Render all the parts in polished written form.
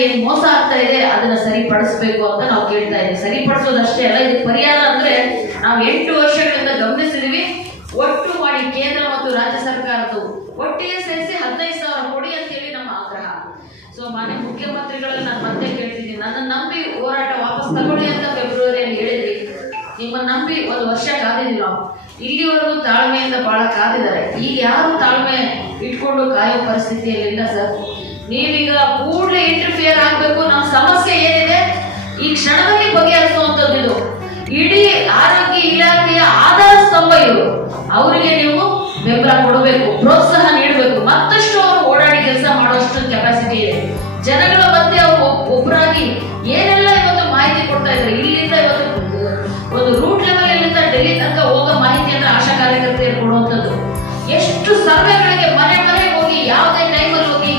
ಏನ್ ಮೋಸ ಆಗ್ತಾ ಇದೆ ಅದನ್ನ ಸರಿಪಡಿಸಬೇಕು ಅಂತ ನಾವು ಕೇಳ್ತಾ ಇದ್ದೀವಿ. ಸರಿಪಡಿಸೋದಷ್ಟೇ ಅಲ್ಲ, ಇದು ಪರಿಹಾರ ಅಂದ್ರೆ ನಾವು 8 ವರ್ಷಗಳಿಂದ ಗಮನಿಸಿದೀವಿ. ಒಟ್ಟು ಮಾಡಿ ಕೇಂದ್ರ ಮತ್ತು ರಾಜ್ಯ ಸರ್ಕಾರದ್ದು ಒಟ್ಟಿಗೆ ಸೇರಿಸಿ 15,000 ಕೊಡಿ ಅಂತೇಳಿ ನಮ್ಮ ಆಗ್ರಹ. ಸೊ ಮಾನ್ಯ ಮುಖ್ಯಮಂತ್ರಿಗಳಲ್ಲಿ ನಾನು ಮತ್ತೆ ಕೇಳ್ತಿದ್ದೀನಿ, ನನ್ನ ನಂಬಿ ಹೋರಾಟ ವಾಪಸ್ ತಗೊಳ್ಳಿ ಅಂತ ಫೆಬ್ರವರಿಯಲ್ಲಿ ಹೇಳಿದ್ರಿ. ನಿಮ್ಮನ್ನ ನಂಬಿ 1 ವರ್ಷ ಕಾದಿದ್ವಿ ನಾವು. ಇಲ್ಲಿವರೆಗೂ ತಾಳ್ಮೆಯಿಂದ ಬಹಳ ಕಾದಿದ್ದಾರೆ. ಈಗ ಯಾರು ತಾಳ್ಮೆ ಇಟ್ಕೊಂಡು ಕಾಯೋ ಪರಿಸ್ಥಿತಿಯಲ್ಲಿಲ್ಲ ಸರ್. ನೀವೀಗ ಕೂಡಲೇ ಇಂಟರ್ಫಿಯರ್ ಆಗ್ಬೇಕು. ನಮ್ಮ ಸಮಸ್ಯೆ ಏನಿದೆ ಈ ಕ್ಷಣದಲ್ಲಿ ಬಗೆಹರಿಸುವಂಥದ್ದು. ಇದು ಇಡೀ ಆರೋಗ್ಯ ಇಲಾಖೆಯ ಆಧಾರ ಸ್ತಂಭ ಇವರು. ಅವರಿಗೆ ನೀವು ಬೆಂಬಲ ಕೊಡಬೇಕು, ಪ್ರೋತ್ಸಾಹ ನೀಡಬೇಕು. ಮತ್ತಷ್ಟು ಅವರು ಓಡಾಡಿ ಕೆಲಸ ಮಾಡುವಷ್ಟು ಕೆಪಾಸಿಟಿ ಇದೆ. ಜನಗಳ ಮಧ್ಯೆ ಅವರು ಒಬ್ಬರಾಗಿ ಏನೆಲ್ಲ ಇವತ್ತು ಮಾಹಿತಿ ಕೊಡ್ತಾ ಇದ್ದಾರೆ. ಇಲ್ಲಿಂದ ಇವತ್ತು ಒಂದು ರೂಟ್ ಲೆವೆಲ್ ಇಲ್ಲಿಂದ ಡೆಲ್ಲಿ ತನಕ ಹೋಗೋ ಮಾಹಿತಿ ಅಂದ್ರೆ ಆಶಾ ಕಾರ್ಯಕರ್ತೆಯರು ಕೊಡುವಂಥದ್ದು. ಎಷ್ಟು ಸರ್ವೆಗಳಿಗೆ ಮನೆ ಮನೆ ಹೋಗಿ ಯಾವುದೇ ಟೈಮಲ್ಲಿ ಹೋಗಿ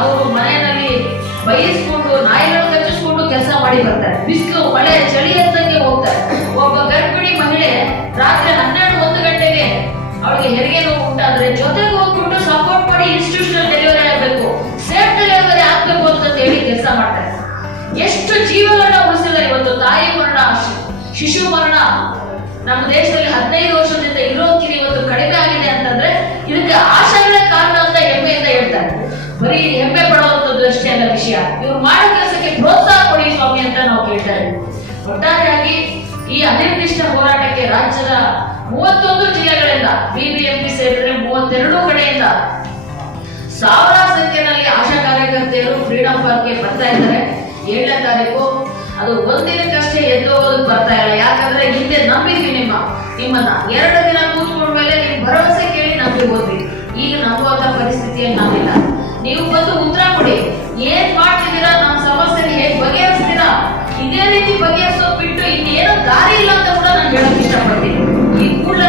ಅವರು ಮನೆಯಲ್ಲಿ ಬಯಸ್ಕೊಂಡು ನಾಯಿಗಳು ಕಚ್ಚಿಸ್ಕೊಂಡು ಕೆಲಸ ಮಾಡಿ ಬರ್ತಾರೆ. ಬಿಸಿಲು ಮಳೆ ಚಳಿ ಅಂತಂಗೆ ಹೋಗ್ತಾರೆ. ಒಬ್ಬ ಗರ್ಭಿಣಿ ಮಹಿಳೆ ರಾತ್ರಿ 12-1 ಗಂಟೆಗೆ ಅವಳಿಗೆ ಹೆರಿಗೆ ನೋವು ಉಂಟಾದ್ರೆ ಜೊತೆಗೆ ಹೋಗ್ಬಿಟ್ಟು ಸಪೋರ್ಟ್ ಮಾಡಿ ಇನ್ಸ್ಟಿಟ್ಯೂಷನಲ್ ಡೆಲಿವರಿ ಆಗಬೇಕು, ಸೇಫ್ ಡೆಲಿವರಿ ಆಗ್ಬೇಕು ಅಂತ ಹೇಳಿ ಕೆಲಸ ಮಾಡ್ತಾರೆ. ಎಷ್ಟು ಜೀವಗಳನ್ನ ಉಳಿಸಿದ್ದಾರೆ. ಇವತ್ತು ತಾಯಿ ಮರಣ, ಶಿಶು ಮರಣ ನಮ್ಮ ದೇಶದಲ್ಲಿ 15 ವರ್ಷದಿಂದ ಇರೋದಕ್ಕಿಂತ ಇವತ್ತು ಕಡಿಮೆ ಆಗಿದೆ ಅಂತಂದ್ರೆ ಇದಕ್ಕೆ ಆಶಾಗಳೇ ಕಾರಣ ಅಂತ ಹೆಮ್ಮೆಯಿಂದ ಹೇಳ್ತಾರೆ. ಬರೀ ಹೆಮ್ಮೆ ಪಡುವಂಥದ್ದು ಅಷ್ಟೇ ಅಲ್ಲ ವಿಷಯ. ಇವ್ರು ಮಾಡೋ ಕೆಲಸಕ್ಕೆ ಪ್ರೋತ್ಸಾಹ ಕೊಡಿ ಸ್ವಾಮಿ ಅಂತ ನಾವು ಕೇಳ್ತಾ ಇದ್ದೀವಿ. ಒಟ್ಟಾರೆಯಾಗಿ ಈ ಅನಿರ್ದಿಷ್ಟ ಹೋರಾಟಕ್ಕೆ ರಾಜ್ಯದ 31 ಜಿಲ್ಲೆಗಳಿಂದ, ಬಿಬಿಎಂಪಿ ಸೇರಿದ್ರೆ 32 ಕಡೆಯಿಂದ ಸಾವಿರಾರು ಸಂಖ್ಯೆಯಲ್ಲಿ ಆಶಾ ಕಾರ್ಯಕರ್ತೆಯರು ಫ್ರೀಡಂ ಪಾರ್ಕ್ಗೆ ಬರ್ತಾ ಇದ್ದಾರೆ. 7ನೇ ತಾರೀಕು ಅದು ಒಂದಿನಕ್ಕಷ್ಟೇ ಎದ್ದೋಗೋದಕ್ಕೆ ಬರ್ತಾ ಇಲ್ಲ. ಯಾಕಂದ್ರೆ ಹಿಂದೆ ನಂಬಿದ್ವಿ ನಿಮ್ಮನ್ನ 2 ದಿನ ಕೂತ್ಕೊಂಡ್ಮೇಲೆ ನಿಮ್ ಭರವಸೆ ಕೇಳಿ ನಂಬಿ ಹೋದ್ವಿ. ಈಗ ನಂಬುವಂತ ಪರಿಸ್ಥಿತಿಯಲ್ಲಿ ನಾವಿಲ್ಲ. ನೀವು ಬಂದು ಉತ್ತರ ಕೊಡಿ, ಏನ್ ಮಾಡ್ತಿದ್ದೀರಾ, ನಮ್ಮ ಸಮಸ್ಯೆ ಹೇಗೆ ಬಗೆಹರಿಸ್ತೀರಾ. ಇದೇ ರೀತಿ ಬಗೆಹರಿಸೋದ್ ಬಿಟ್ಟು ಇನ್ನೇನೋ ದಾರಿ ಇಲ್ಲ ಅಂತ ಕೂಡ ನಾನು ಹೇಳಕ್ ಇಷ್ಟಪಡ್ತೀನಿ. ಈ ಕೂಡಲೇ